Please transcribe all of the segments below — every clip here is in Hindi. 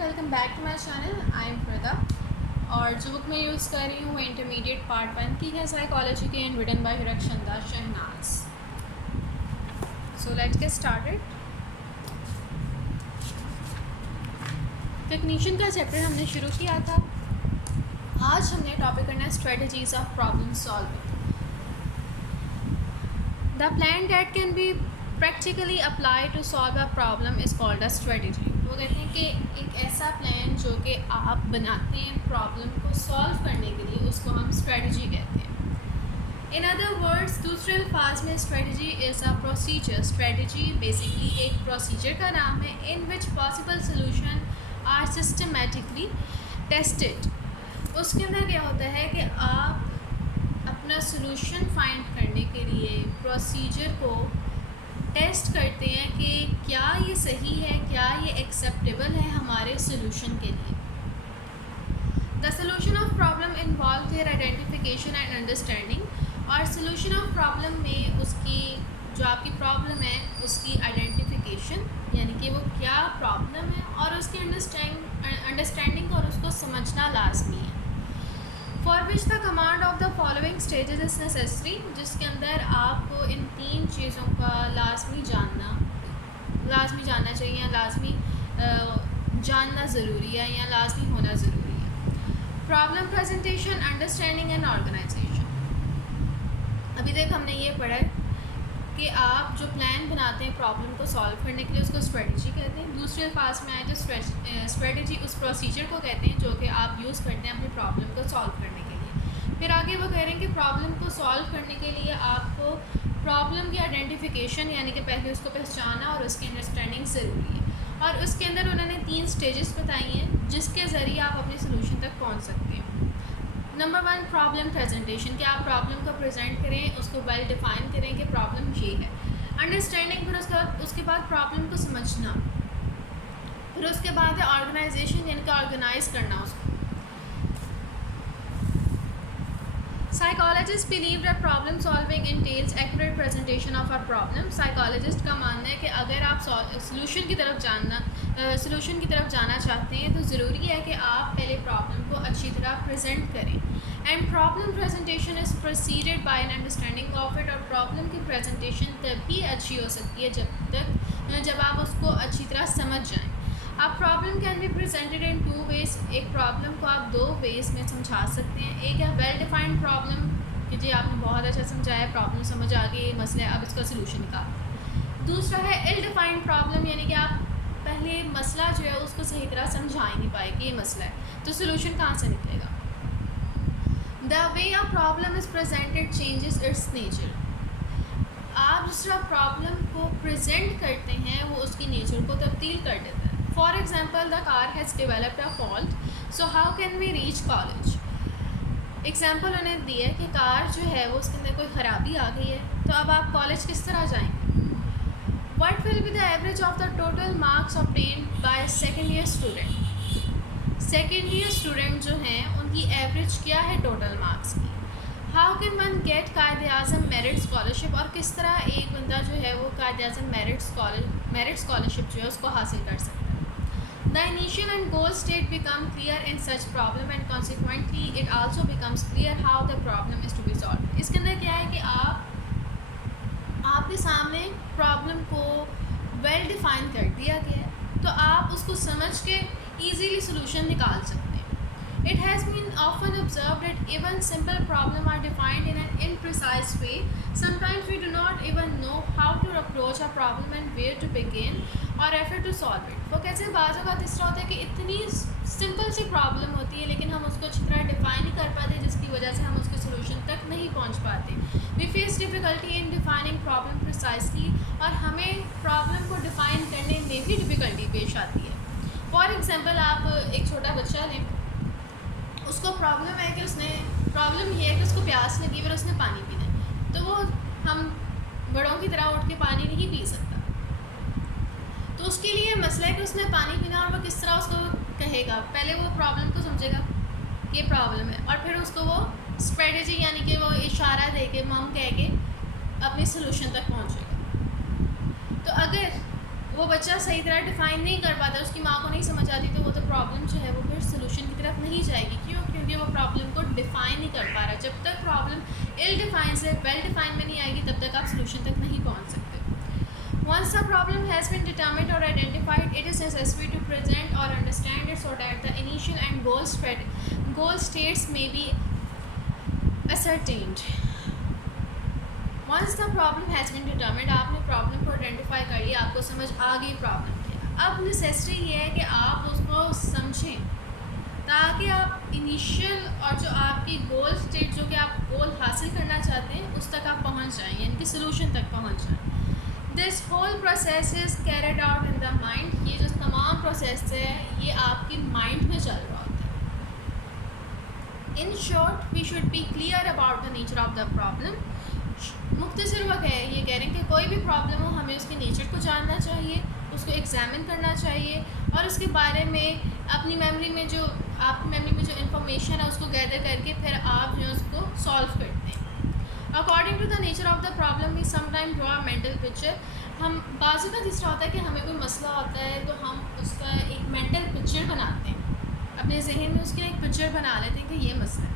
Welcome back to my channel. I am फ्रदा और जो बुक मैं यूज़ कर रही हूँ वो इंटरमीडिएट पार्ट 1 की है, साइकोलॉजी की, and written by Rakhshanda Shahnaz. So let's get started. Technician का चैप्टर हमने शुरू किया था। आज हमने टॉपिक करना है strategies of problem solving. The plan that can be practically apply to solve a problem is called a strategy. वो कहते हैं कि एक ऐसा प्लान जो कि आप बनाते हैं प्रॉब्लम को सॉल्व करने के लिए, उसको हम स्ट्रेटजी कहते हैं। इन अदर वर्ड्स, दूसरे अल्फाज में strategy is a procedure. Strategy basically एक प्रोसीजर का नाम है in which possible solution are systematically tested. उसके अंदर क्या होता है कि आप अपना सोल्यूशन फाइंड करने के लिए प्रोसीजर को टेस्ट करते हैं कि क्या ये सही है, क्या ये एक्सेप्टेबल है हमारे सोल्यूशन के लिए। The solution of problem involve their identification and understanding. और सोल्यूशन ऑफ प्रॉब्लम में उसकी जो आपकी प्रॉब्लम है उसकी आइडेंटिफिकेशन, यानी कि वो क्या प्रॉब्लम है, और उसकी अंडरस्टैंडिंग और उसको समझना लाजमी है। For which the command of the following stages is necessary, जिसके अंदर आपको इन 3 चीज़ों का लाजमी जानना चाहिए, या लाजमी जानना ज़रूरी है, या लाजमी होना ज़रूरी है। Problem presentation, understanding and organization. अभी तक हमने ये पढ़ा है कि आप जो प्लान बनाते हैं प्रॉब्लम को सॉल्व करने के लिए, उसको स्ट्रेटजी कहते हैं। दूसरे अल्फाज में आए तो स्ट्रेटजी उस प्रोसीजर को कहते हैं जो कि आप यूज़ करते हैं अपनी प्रॉब्लम को सॉल्व करने के लिए। फिर आगे वो कह रहे हैं कि प्रॉब्लम को सॉल्व करने के लिए आपको प्रॉब्लम की आइडेंटिफिकेशन, यानी कि पहले उसको पहचाना और उसकी अंडरस्टैंडिंग ज़रूरी है। और उसके अंदर उन्होंने 3 स्टेजेस बताई हैं जिसके ज़रिए आप अपने सोल्यूशन तक पहुँच सकते हैं। नंबर 1, प्रॉब्लम प्रेजेंटेशन, कि आप प्रॉब्लम को प्रेजेंट करें, उसको वेल डिफाइन करें कि प्रॉब्लम ये है। अंडरस्टैंडिंग, फिर उसके बाद प्रॉब्लम को समझना। फिर उसके बाद है ऑर्गेनाइजेशन, यानी कि ऑर्गेनाइज करना उसको। Psychologist believe that problem solving entails accurate presentation of our problem. Psychologist का मानना है कि अगर आप सोल्यूशन की तरफ जाना चाहते हैं तो ज़रूरी है कि आप पहले प्रॉब्लम को अच्छी तरह प्रेजेंट करें। And problem presentation is proceeded by an understanding of it. और प्रॉब्लम की प्रेजेंटेशन तभी अच्छी हो सकती है जब आप उसको अच्छी तरह समझ जाएँ। अब problem can be presented in 2 ways. एक प्रॉब्लम को आप 2 वेज में समझा सकते हैं। एक है वेल डिफाइंड प्रॉब्लम, कि जी आपने बहुत अच्छा समझाया, प्रॉब्लम समझ आ गई, मसला है, अब इसका सोल्यूशन निकाल। दूसरा है इल डिफाइंड प्रॉब्लम, यानी कि आप पहले मसला जो है उसको सही तरह समझा ही नहीं पाए कि ये मसला है, तो सोल्यूशन कहाँ से निकलेगा। The way a problem is presented changes it's nature. आप जिस तरह प्रॉब्लम को प्रेजेंट करते हैं वो उसकी नेचर को तब्दील कर देता है। For example, the car has developed a fault, so how can we reach college. Example उन्हें दिया है कि कार जो है वो उसके अंदर कोई ख़राबी आ गई है, तो अब आप कॉलेज किस तरह जाएंगे। What will be the average of the total marks obtained by second year student. Second year student जो हैं उनकी एवरेज क्या है टोटल मार्क्स की। How can one get Quaid-e-Azam merit scholarship, और किस तरह एक बंदा जो है वो कायद-ए-आज़म मेरिट स्कॉलरशिप जो है उसको हासिल कर सकता है। The initial and goal state become clear in such problem and consequently it also becomes clear how the problem is to be solved. इसके अंदर क्या है कि आपके सामने प्रॉब्लम को वेल डिफाइन कर दिया गया है, तो आप उसको समझ के ईजीली सोल्यूशन निकाल सकते हैं। It has been often observed that even simple problems are defined in an imprecise way. Sometimes we do not even know how to approach a problem and where to begin or effort to solve it. वो कैसे बाज़ औक़ात इस तरह होता है कि इतनी सिंपल सी प्रॉब्लम होती है लेकिन हम उसको अच्छी तरह डिफ़ाइन नहीं कर पाते, जिसकी वजह से हम उसके सोल्यूशन तक नहीं पहुंच पाते। We face difficulty in defining problem precisely, और हमें प्रॉब्लम को डिफ़ाइन करने में भी डिफ़िकल्टी पेश आती है। फॉर एग्ज़ाम्पल, आप एक छोटा बच्चा लें, उसको प्रॉब्लम है कि प्रॉब्लम ये है कि उसको प्यास लगी, फिर उसने पानी पीना है, तो वो हम बड़ों की तरह उठ के पानी नहीं पी सकता। तो उसके लिए मसला है कि उसने पानी पीना, और वो किस तरह उसको कहेगा। पहले वो प्रॉब्लम को समझेगा कि प्रॉब्लम है, और फिर उसको वो स्ट्रेटजी, यानी कि वो इशारा दे के, मम कह के अपनी सोल्यूशन तक पहुँचेगा। तो अगर वो बच्चा सही तरह डिफ़ाइन नहीं कर पाता, उसकी माँ को नहीं समझ आती, तो वो तो सोल्यूशन की तरफ नहीं जाएगी। क्यों? क्योंकि वो प्रॉब्लम को डिफ़ाइन नहीं कर पा रहा। जब तक प्रॉब्लम इल डिफाइन से वेल डिफाइन में नहीं आएगी तब तक आप सोल्यूशन तक नहीं पहुंच सकते। Once the problem has been determined or identified, it is necessary to present or understand it so that the initial and goal states may be ascertained. Once the problem has been determined, आपने प्रॉब्लम को आइडेंटिफाई कर लिया, आपको समझ आ गई प्रॉब्लम क्या। अब नेसेसरी ये है कि आप उसको समझें ताकि आप इनिशियल और जो आपकी गोल स्टेट जो कि आप गोल हासिल करना चाहते हैं उस तक आप पहुंच जाएं, यानी कि सोल्यूशन तक पहुंच जाएं। This whole process is carried out in the mind. ये जो तमाम प्रोसेस है ये आपके माइंड में चल रहा होता है। In short we should be clear about the nature of the problem. मुख्तसर वक्त है ये कह रहे हैं कि कोई भी प्रॉब्लम हो हमें उसके नेचर को जानना चाहिए, उसको एग्जामिन करना चाहिए और उसके बारे में अपनी मेमोरी में जो इंफॉर्मेशन है उसको गैदर करके फिर आप जो है उसको सॉल्व करते हैं। According to the nature of the problem we sometime draw a mental picture. हम बाज़ का तीसरा होता है कि हमें कोई मसला होता है तो हम उसका एक मेंटल पिक्चर बनाते हैं, अपने जहन में उसकी एक पिक्चर बना लेते हैं कि ये मसला है।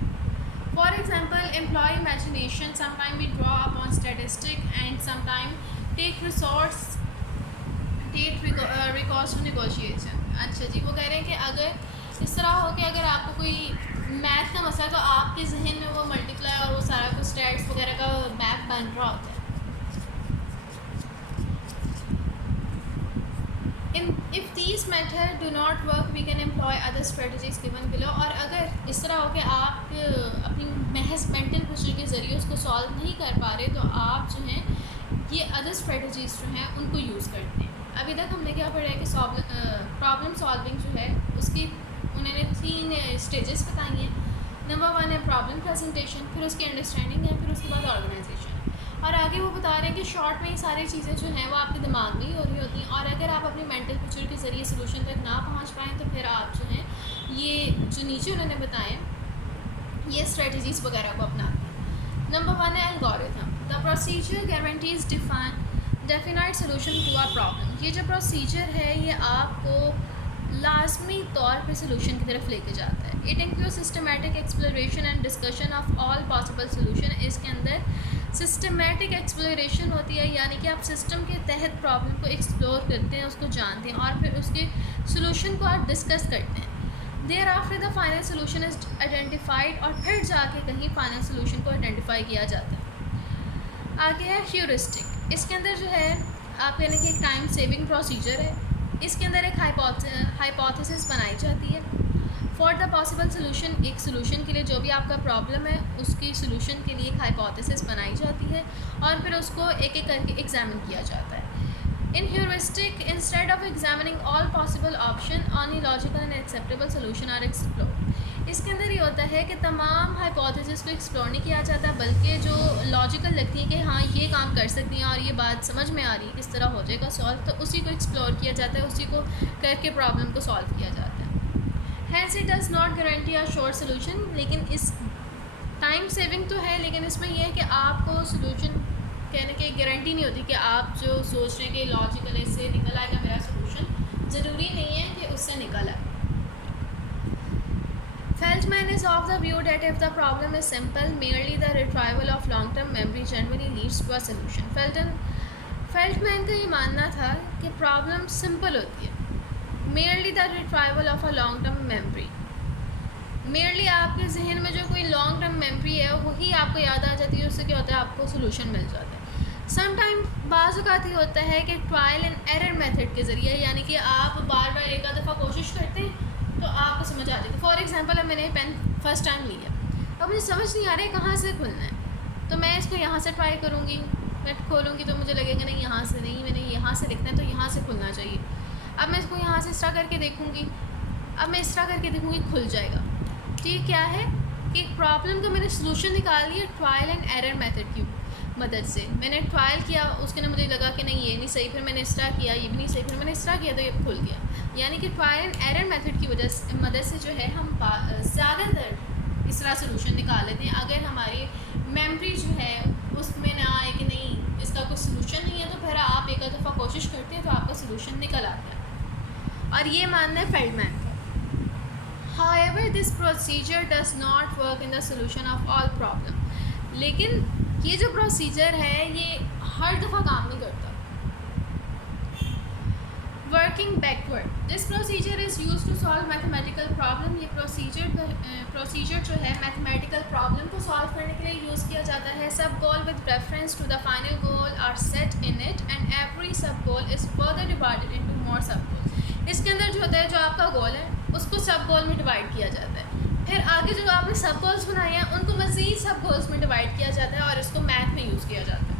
For example employ imagination, sometime we draw upon statistic and sometime take records to negotiation. अच्छा जी, वो कह रहे हैं कि अगर इस तरह हो कि अगर आपको कोई मैथ का मसला है तो आपके जहन में वो मल्टीप्लाई और वो सारा कुछ स्टैट्स वगैरह का मैप बन रहा होता है। If these method do not work we can employ other strategies given below. और अगर इस तरह हो कि आप अपनी महज मेंटल पिक्चर के ज़रिए उसको सॉल्व नहीं कर पा रहे तो आप जो हैं ये अदर स्ट्रेटजीज जो हैं उनको यूज़ करते हैं। अभी तक हमने क्या पढ़ा है कि प्रॉब्लम सॉल्विंग जो है उसकी उन्होंने 3 स्टेजेस बताई हैं। नंबर 1 है प्रॉब्लम प्रेजेंटेशन, फिर उसकी अंडरस्टैंडिंग है, फिर उसके बाद ऑर्गेनाइजेशन। और आगे वो बता रहे हैं कि शॉर्ट में ये सारी चीज़ें जो हैं वो आपके दिमाग में ही हो रही होती हैं और अगर आप अपनी मेंटल पिक्चर के ज़रिए सोल्यूशन तक ना पहुंच पाएँ तो फिर आप जो हैं ये जो नीचे उन्होंने बताए ये स्ट्रेटजीज़ वगैरह को अपनाते हैं। नंबर 1 है algorithm. The procedure guarantees definite solution to a problem. ये जो प्रोसीजर है ये आपको लाजमी तौर पे सोल्यूशन की तरफ लेके जाता है। It include systematic exploration and discussion of all possible solution. इसके अंदर सिस्टमेटिक एक्सप्लोरेशन होती है, यानी कि आप सिस्टम के तहत प्रॉब्लम को एक्सप्लोर करते हैं, उसको जानते हैं और फिर उसके सोल्यूशन को आप डिस्कस करते हैं। Thereafter the final solution is identified और फिर जाके कहीं फाइनल सोल्यूशन को आइडेंटिफाई किया जाता है। आगे है ह्यूरिस्टिक। इसके अंदर जो है आप यानी कि एक टाइम सेविंग प्रोसीजर है। इसके अंदर एक हाइपोथेसिस बनाई जाती है फॉर द पॉसिबल सोल्यूशन। एक सोल्यूशन के लिए जो भी आपका प्रॉब्लम है उसकी सोल्यूशन के लिए एक हाइपोथेसिस बनाई जाती है और फिर उसको एक एक करके एग्जामिन किया जाता है। In heuristic instead of examining all possible option only logical and acceptable solution are explore. इसके अंदर ये होता है कि तमाम हाइपोथेसिस को एक्सप्लोर नहीं किया जाता बल्कि जो लॉजिकल लगती है कि हाँ ये काम कर सकती हैं और ये बात समझ में आ रही है किस तरह हो जाएगा सॉल्व, तो उसी को एक्सप्लोर किया जाता है, उसी को करके प्रॉब्लम को सॉल्व किया जाता है। Hence it does not guarantee a short solution. लेकिन इस टाइम सेविंग तो है लेकिन इसमें यह है कि आपको सोल्यूशन कहने की गारंटी नहीं होती कि आप जो सोच रहे हैं कि लॉजिकल इससे निकल आएगा मेरा सोल्यूशन, ज़रूरी नहीं है कि उससे निकल आए। Feldman is of the view that if the problem is simple, merely the retrieval of long-term memory generally leads to a solution. Feldman का ये मानना था कि प्रॉब्लम सिंपल होती है। merely the retrieval of a long-term memory, merely आपके जहन में जो कोई लॉन्ग टर्म मेमोरी है वही आपको याद आ जाती है, उससे क्या होता है आपको सोल्यूशन मिल जाता है। समटाइम बाज़ औक़ात ये होता है कि ट्रायल एंड एरर मेथड के ज़रिए, यानी कि आप बार बार एक आध दफ़ा कोशिश करते हैं तो आपको समझ आ जाती है। फॉर एग्जांपल अब मैंने पेन फर्स्ट टाइम लिया, अब मुझे समझ नहीं आ रहा है कहाँ से खुलना है, तो मैं इसको यहाँ से ट्राई करूँगी, मैं खोलूँगी तो मुझे लगेगा नहीं यहाँ से नहीं, मैंने यहाँ से लिखना है तो यहाँ से खुलना चाहिए। अब मैं इसको यहाँ से इस तरह करके देखूँगी, अब मैं इस तरह करके देखूँगी खुल जाएगा। तो ये क्या है कि एक प्रॉब्लम का मैंने सोल्यूशन निकाल लिया ट्रायल एंड एरर मेथड की मदद से। मैंने ट्रायल किया, उसके ना मुझे लगा कि नहीं ये नहीं सही, फिर मैंने इस तरह किया, ये भी नहीं सही, फिर मैंने इस तरह किया तो ये खुल गया। यानी कि ट्रायल एंड एरर मेथड की मदद से जो है हम ज़्यादातर इस तरह सोल्यूशन निकाल लेते हैं। अगर हमारी मेमोरी जो है उसमें ना आए कि नहीं इसका कोई सोल्यूशन नहीं है तो फिर आप एक दफ़ा कोशिश करते हैं तो आपका सोल्यूशन निकल आता है। और ये मानना है फेल्डमैन का। However, this procedure does not work in the solution of all problem. लेकिन ये जो प्रोसीजर है ये हर दफ़ा काम नहीं करता. Working backward, this procedure is use to solve mathematical problem. ये प्रोसीजर जो है मैथमेटिकल प्रॉब्लम को सॉल्व करने के लिए यूज़ किया जाता है. Sub goal with reference to the final goal are set in it and every sub goal is further divided into more sub goal. इसके अंदर जो होता है, जो आपका गोल है उसको सब गोल में डिवाइड किया जाता है. फिर आगे जो आपने सब गोल्स बनाए हैं उनको मज़ीद सब गोल्स में डिवाइड किया जाता है और इसको मैथ में यूज़ किया जाता है.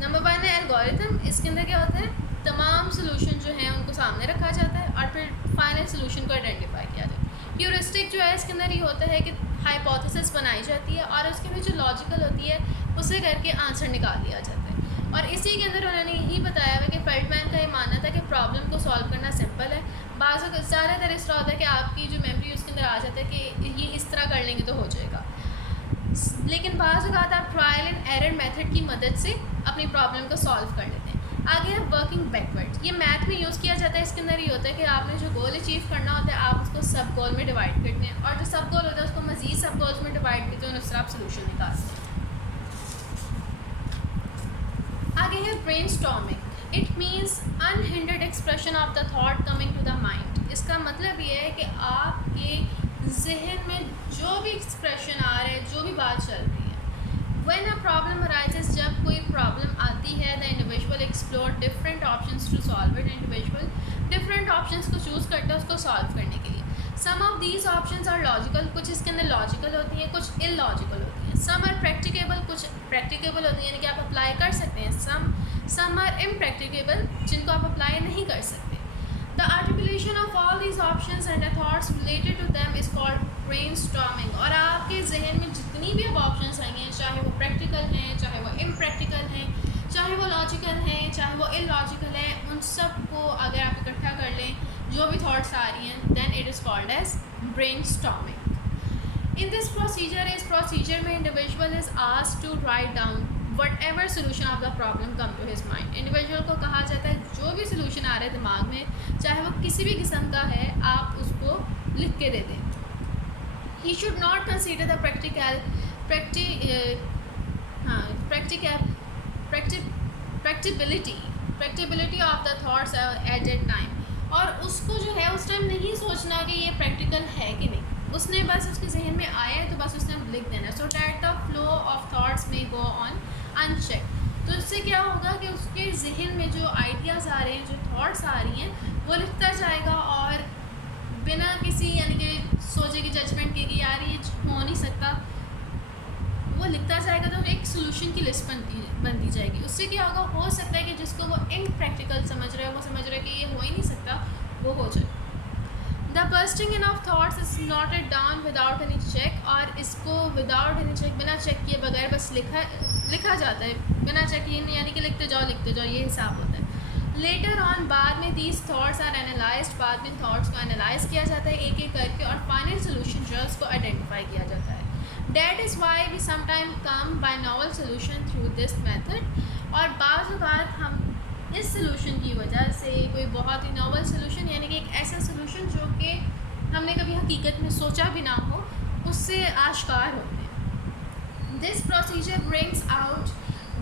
नंबर 1 है एल्गोरिथम. इसके अंदर क्या होता है, तमाम सोल्यूशन जो हैं उनको सामने रखा जाता है और फिर फाइनल सोल्यूशन को आइडेंटिफाई किया जाता है. ह्यूरिस्टिक जो है इसके अंदर ये होता है कि हाइपोथेसिस बनाई जाती है और उसके अंदर जो लॉजिकल होती है उसे करके आंसर निकाल लिया जाता है. और इसी के अंदर उन्होंने यही बताया हुआ कि फेल्डमैन का ये मानना था कि प्रॉब्लम को सॉल्व करना सिंपल है. ज़्यादातर इस तरह होता है कि आपकी जो मेमोरी उसके अंदर आ जाता है कि ये इस तरह कर लेंगे तो हो जाएगा. लेकिन बाज़ औक़ात आप ट्रायल एंड एरर मेथड की मदद से अपनी प्रॉब्लम को सॉल्व कर लेते हैं. आगे है वर्किंग बैकवर्ड. ये मैथ में यूज़ किया जाता है. इसके अंदर ये होता है कि आपने जो गोल अचीव करना होता है आप उसको सब गोल में डिवाइड करते हैं और जो सब गोल होता है उसको मज़ीद सब गोल्स में डिवाइड करते हैं और उस तरह आप सोल्यूशन निकालते हैं. आगे है brainstorming. It means unhindered expression of the thought coming to the mind. इसका मतलब ये है कि आपके जहन में जो भी एक्सप्रेशन आ रहा है, जो भी बात चल रही है, When a problem arises, जब कोई प्रॉब्लम आती है, the individual explore different options to solve it. Individual different options को चूज़ करता है उसको सॉल्व करने के लिए. Some of these options are logical. कुछ इसके अंदर लॉजिकल होती हैं, कुछ illogical होती हैं. Some are practicable, कुछ practicable होती हैं यानी कि आप अप्लाई कर सकते हैं. Some are impracticable, जिनको आप अप्लाई नहीं कर सकते. The articulation of all these options and the thoughts related to them is called brainstorming. और आपके जहन में जितनी भी अब ऑप्शंस आएंगे, चाहे वो प्रैक्टिकल हैं, चाहे वो इम्प्रैक्टिकल हैं, चाहे वो लॉजिकल हैं, चाहे वो इलॉजिकल हैं, उन सब को अगर आप इकट्ठा कर लें, जो भी थॉट्स आ रही हैं, then it is called as brainstorming. In this procedure, इस प्रोसीजर में individual is asked to write down whatever solution of the problem come to his mind. Individual को कहा जाता है जो भी सोल्यूशन आ रहा है दिमाग में, चाहे वो किसी भी किस्म का है, आप उसको लिख के दे दें. He should not consider the practicability of the thoughts at that time. और उसको जो है उस टाइम नहीं सोचना कि ये प्रैक्टिकल है कि नहीं, उसने बस उसके जहन में आया है तो बस उसने लिख देना. So that the flow of thoughts में गो ऑन अनचेक. तो इससे क्या होगा कि उसके जहन में जो आइडियाज़ आ रहे हैं, जो थॉट्स आ रही हैं, वो लिखता जाएगा और बिना किसी यानी कि सोचे कि जजमेंट की कि यार ये हो नहीं सकता, वो लिखता जाएगा तो एक सोल्यूशन की लिस्ट बनती जाएगी. उससे क्या होगा, हो सकता है कि जिसको वो इम्प्रैक्टिकल समझ रहे हो, वो समझ रहे हो कि ये हो ही नहीं सकता, वो हो जाए. The bursting in of thoughts is noted down without any check. और इसको विदाउट एनी चेक, बिना चेक किए बगैर बस लिखा जाता है, बिना चेक किए यानी कि लिखते जाओ, ये हिसाब होता है. लेटर ऑन, बाद में दीज थाट्स आर एनालाइज्ड. बाद में थाट्स को एनालाइज किया जाता है एक एक करके और फाइनल सोल्यूशन जो है उसको आइडेंटिफाई किया जाता है. That is why we sometimes come by novel solution through this method. और बाज़ औक़ात हम इस सोल्यूशन की वजह से कोई बहुत ही नॉवल सोल्यूशन यानी कि एक ऐसा सोल्यूशन जो कि हमने कभी हकीकत में सोचा भी ना हो, उससे आश्कार होते हैं. This procedure brings out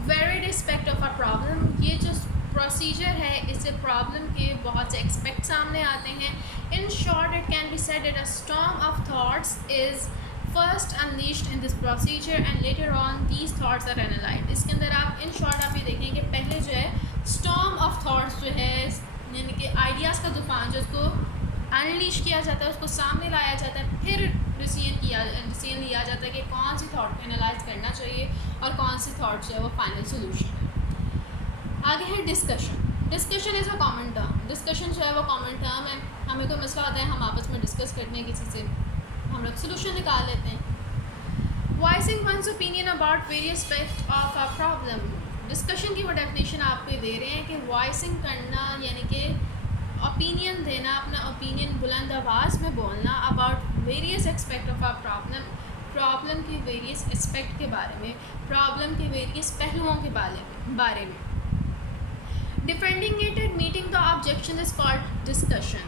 varied aspect of a problem. ये जो प्रोसीजर है इससे प्रॉब्लम के बहुत से एक्सपेक्ट सामने आते हैं. In short it can be said that a storm of thoughts is first unleashed in this procedure and later on these thoughts are analysed. इसके अंदर आप इन शॉर्ट आप ये देखें कि पहले जो है स्टॉर्म ऑफ थाट्स जो है यानी कि आइडियाज़ का तूफ़ान जो उसको अनलीश किया जाता है, उसको सामने लाया जाता है, फिर डिसीजन लिया जाता है कि कौन सी थाट को एनालाइज करना चाहिए और कौन सी थाट जो है वो फाइनल सोल्यूशन है. आगे है discussion. Discussion is a common term. Discussion जो है वो कॉमन टर्म है. हमें कोई मसला होता है, हम आपस में डिस्कस करते हैं, किसी से हम लोग सोल्यूशन निकाल लेते हैं. Voicing once opinion about various aspect of a problem. Discussion की वो डेफिनेशन आपको दे रहे हैं कि वॉइसिंग करना यानी कि ओपिनियन देना, अपना ओपिनियन बुलंद आवाज़ में बोलना about various aspect of a problem. Problem के वेरियस एस्पेक्ट के बारे में, प्रॉब्लम के वेरियस पहलुओं के बारे में. Defending it and meeting the objection is called discussion.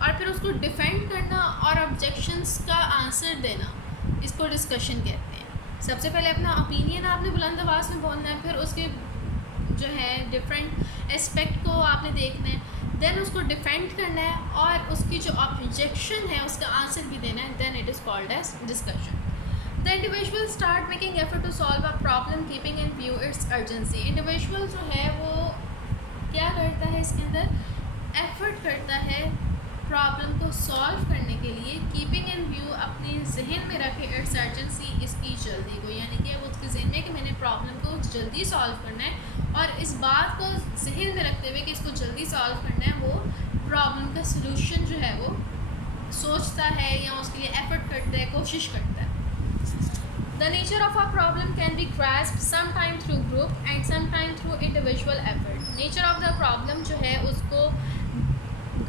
और फिर उसको डिफेंड करना और ऑब्जेक्शंस का आंसर देना, इसको डिस्कशन कहते हैं। सबसे पहले अपना ओपिनियन आपने बुलंद आवाज़ में बोलना है, फिर उसके जो है डिफरेंट एस्पेक्ट को आपने देखना है, देन उसको डिफेंड करना है और उसकी जो ऑब्जेक्शन है उसका आंसर भी देना है, then it is called as discussion. The individual start making effort to solve a problem keeping in view its urgency. Individual जो है वो क्या करता है, इसके अंदर एफर्ट करता है प्रॉब्लम को सॉल्व करने के लिए, कीपिंग इन व्यू अपने जहन में रखे इट्स अर्जेंसी, इसकी जल्दी को, यानी कि अब उसके जहन में कि मैंने प्रॉब्लम को जल्दी सॉल्व करना है और इस बात को जहन में रखते हुए कि इसको जल्दी सॉल्व करना है, वो प्रॉब्लम का सलूशन जो है वो सोचता है या उसके लिए एफर्ट करता है, कोशिश करता है। The nature of a problem can be grasped sometime through group and sometime through individual effort. Nature of the problem जो है उसको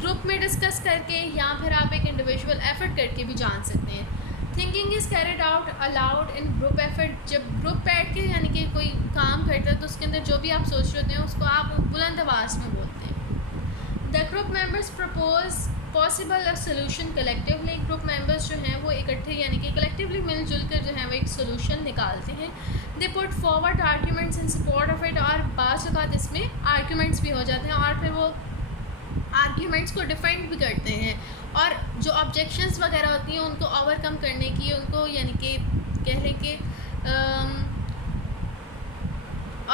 ग्रुप में डिस्कस करके या फिर आप एक इंडिविजुअल एफर्ट करके भी जान सकते हैं। Thinking is carried out allowed in group effort. जब ग्रुप बैठ के यानी कि कोई काम करता है तो उसके अंदर जो भी आप सोच रहे होते हैं उसको आप बुलंद आवाज़ में बोलते हैं। The group members propose possible a solution collectively. Group members जो हैं वो इकट्ठे यानी कि कलेक्टिवली मिलजुल कर जो है वो एक सोल्यूशन निकालते हैं। They put forward arguments in support of it, और बाज़ औक़ात इसमें आर्ग्यूमेंट्स भी हो जाते हैं और फिर वो आर्ग्यूमेंट्स को डिफेंड भी करते हैं और जो ऑब्जेक्शंस वगैरह होती हैं उनको ओवरकम करने की, उनको यानी कि कह लें कि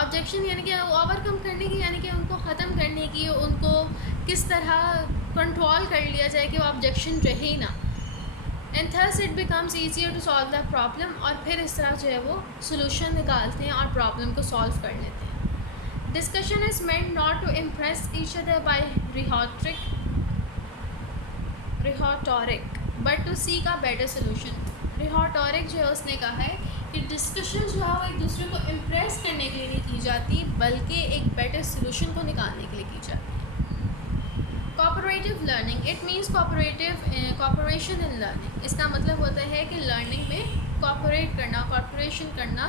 ऑब्जेक्शन यानी कि ओवरकम करने की, यानी कि उनको ख़त्म करने की, उनको किस तरह कंट्रोल कर लिया जाए कि वो ऑब्जेक्शन रहे ना। And thus it becomes easier to solve the problem, और फिर इस तरह जो है वो सोल्यूशन निकालते हैं और प्रॉब्लम को सॉल्व कर लेते हैं। Discussion is meant not to impress each other by rhetoric but to seek a better solution. Rhetoric जो है उसने कहा है कि डिस्कशन जो है वो एक दूसरे को इम्प्रेस करने के लिए नहीं की जाती बल्कि एक बेटर सोल्यूशन को निकालने के लिए की जाती है। Cooperative learning, it means cooperation in learning. इसका मतलब होता है कि लर्निंग में कोऑपरेट करना, कोऑपरेशन करना।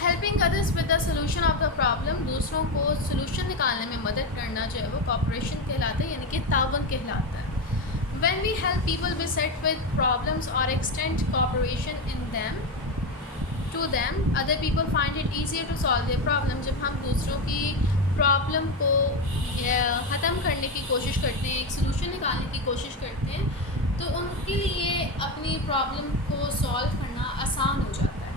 Helping others with the solution of the problem, दूसरों को सोल्यूशन निकालने में मदद करना जो है वो कोऑपरेशन कहलाता है, यानी कि तावन कहलाता है। When we help people beset with problems or extend cooperation in them to them, other people find it easier to solve their problem. जब हम दूसरों की प्रॉब्लम को ख़त्म करने की कोशिश करते हैं, एक सोल्यूशन निकालने की कोशिश करते हैं, तो उनके लिए अपनी प्रॉब्लम को सॉल्व करना आसान हो जाता है।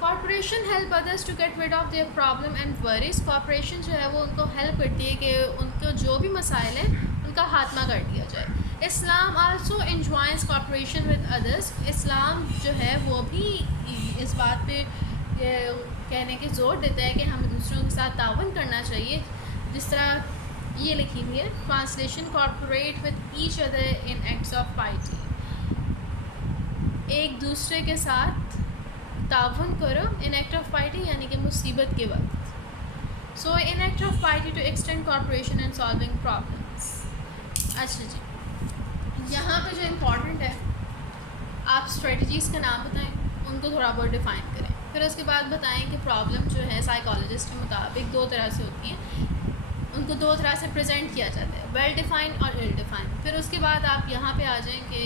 Corporation help others to get rid of their problem and worries. Corporation जो है वो उनको हेल्प करती है कि उनको जो भी मसाइल हैं उनका खात्मा कर दिया जाए। इस्लाम आल्सो एंजॉयज़ कॉर्पोरेशन विद अदर्स। इस्लाम जो है वो भी इस बात पे कहने की ज़ोर देता है कि हमें दूसरों के साथ तावन करना चाहिए, जिस तरह ये लिखी हुई है translation, cooperate with each other in acts of piety. एक दूसरे के साथ तावन करो इन एक्ट ऑफ पाइटी, यानी कि मुसीबत के वक्त। So in act of piety to extend cooperation and solving problems. अच्छा जी, यहाँ पे जो इम्पोर्टेंट है आप स्ट्रेटजीज़ का नाम बताएं, उनको थोड़ा बहुत डिफ़ाइन करें, फिर उसके बाद बताएं कि प्रॉब्लम जो है साइकोलॉजिस्ट के मुताबिक दो तरह से होती हैं, उनको दो तरह से प्रेजेंट किया जाता है, वेल डिफ़ाइन और इल डिफ़ाइन। फिर उसके बाद आप यहाँ पे आ जाएं कि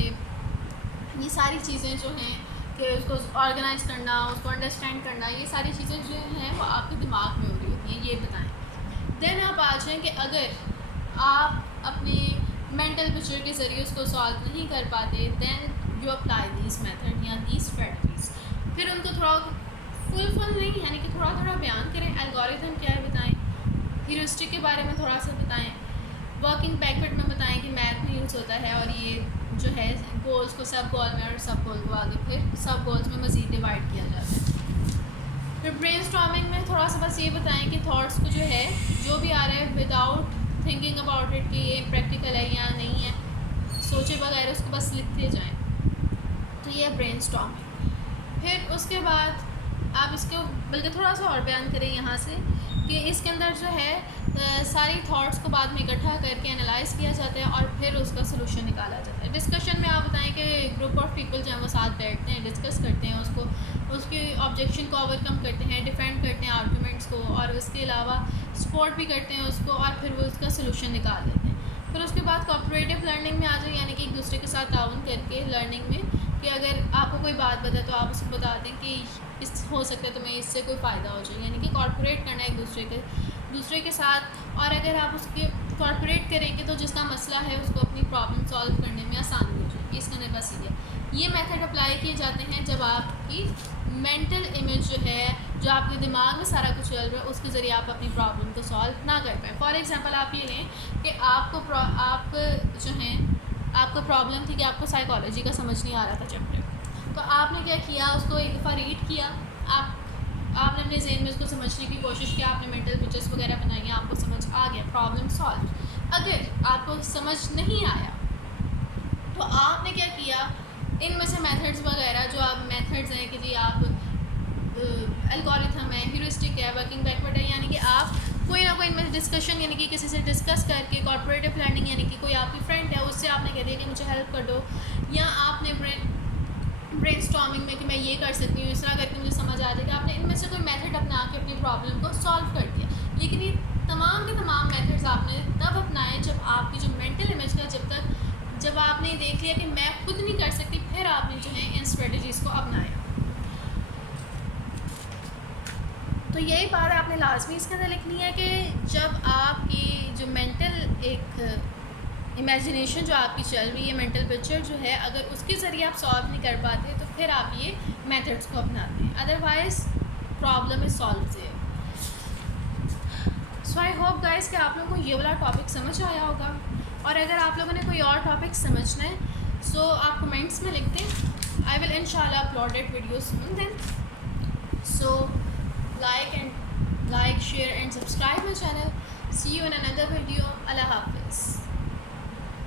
ये सारी चीज़ें जो हैं कि उसको ऑर्गेनाइज़ करना, उसको अंडरस्टैंड करना, ये सारी चीज़ें जो हैं वो आपके दिमाग में हो रही होती हैं, ये बताएँ। देन आप आ जाएँ कि अगर आप अपनी मेंटल पिक्चर के ज़रिए उसको सॉल्व नहीं कर पाते, then you apply these method या दीज स्ट्रेटजीज। फिर उनको थोड़ा फुल नहीं, यानी कि थोड़ा थोड़ा बयान करें। एल्गोरिथम क्या है बताएं, ह्यूरिस्टिक के बारे में थोड़ा सा बताएं, वर्किंग बैकवर्ड में बताएं कि मैथ में यूज़ होता है और ये जो है गोल्स को सब गोल में और सब गोल को आगे फिर सब गोल्स में मज़ीद डिवाइड किया जाता है। फिर ब्रेनस्टॉर्मिंग में थोड़ा सा बस ये बताएं कि थॉट्स को जो है जो भी आ रहा है विदाउट थिंकिंग अबाउट इट कि ये प्रैक्टिकल है या नहीं है, सोचे बगैर उसको बस लिखते जाएं, तो ये ब्रेनस्टॉर्मिंग। फिर उसके बाद आप इसको बल्कि थोड़ा सा और बयान करें यहाँ से कि इसके अंदर जो है सारी थॉट्स को बाद में इकट्ठा करके एनालाइज़ किया जाता है और फिर उसका सलूशन निकाला जाता है। डिस्कशन में आप बताएं कि ग्रुप ऑफ पीपल जो है वो साथ बैठते हैं, डिस्कस करते हैं, उसकी ऑब्जेक्शन को ओवरकम करते हैं, डिफेंड करते हैं आर्गूमेंट्स को, और उसके अलावा सपोर्ट भी करते हैं उसको, और फिर वो उसका सलूशन निकाल देते हैं। फिर उसके बाद कोऑपरेटिव लर्निंग में आ जाए, यानी कि एक दूसरे के साथ ताउन करके लर्निंग में, कि अगर आपको कोई बात बताए तो आप उसको बता दें कि इस हो सकता है तुम्हें इससे कोई फ़ायदा हो जाए, यानी कि कॉर्पोरेट करना एक दूसरे के साथ। और अगर आप उसके कॉर्पोरेट करेंगे तो जिसका मसला है उसको अपनी प्रॉब्लम सॉल्व करने में आसानी हो जाएगी। इसका नंबर सी है। ये मेथड अप्लाई किए जाते हैं जब आपकी मेंटल इमेज जो है, जो आपके दिमाग में सारा कुछ चल रहा है, उसके ज़रिए आप अपनी प्रॉब्लम को सॉल्व ना कर पाएँ। फॉर एग्जांपल आप ये लें कि आप जो हैं, आपको प्रॉब्लम थी कि आपको साइकोलॉजी का समझ नहीं आ रहा था चैप्टर, तो आपने क्या किया, उसको एक दफ़ा रीड किया, आपने अपने जहन में उसको समझने की कोशिश की, आपने मेंटल पिक्चर्स वगैरह बनाई, आपको समझ आ गया, प्रॉब्लम सॉल्व। अगर आपको समझ नहीं आया तो आपने क्या किया, इनमें से मेथड्स वगैरह जो आप मेथड्स हैं कि जी आप एल्गोरिथम है, ह्यूरिस्टिक है, वर्किंग बैकवर्ड है, यानी कि आप कोई ना कोई इनमें डिस्कशन, यानी कि किसी से डिस्कस करके, कॉर्पोरेटिव लर्निंग यानी कि कोई आपकी फ्रेंड है उससे आपने कह दिया कि मुझे हेल्प कर दो, या आपने ब्रेनस्टॉर्मिंग में कि मैं ये कर सकती हूँ, इस तरह करके मुझे समझ आ जाएगा, आपने इनमें से कोई मेथड अपना के अपनी प्रॉब्लम को सॉल्व कर दिया। लेकिन ये तमाम के तमाम मेथड्स आपने तब अपनाए जब आपकी जो मेंटल इमेज का जब आपने देख लिया कि मैं खुद नहीं कर सकती, फिर आपने जो है इन स्ट्रेटजीज़ को अपनाया। तो यही बात आपने लाजमी इसके अंदर लिखनी है कि जब आपकी जो मेंटल एक इमेजिनेशन जो आपकी चल रही है, मेंटल पिक्चर जो है, अगर उसके ज़रिए आप सॉल्व नहीं कर पाते तो फिर आप ये मेथड्स को अपनाते हैं, otherwise problem is solve their. So I hope guys कि आप लोगों को ये वाला टॉपिक समझ आया होगा, और अगर आप लोगों ने कोई और टॉपिक समझना है सो आप कमेंट्स में लिख दें। आई विल इंशाल्लाह upload it video soon then. So like, share and subscribe my channel. See you in another video. Allah Hafiz.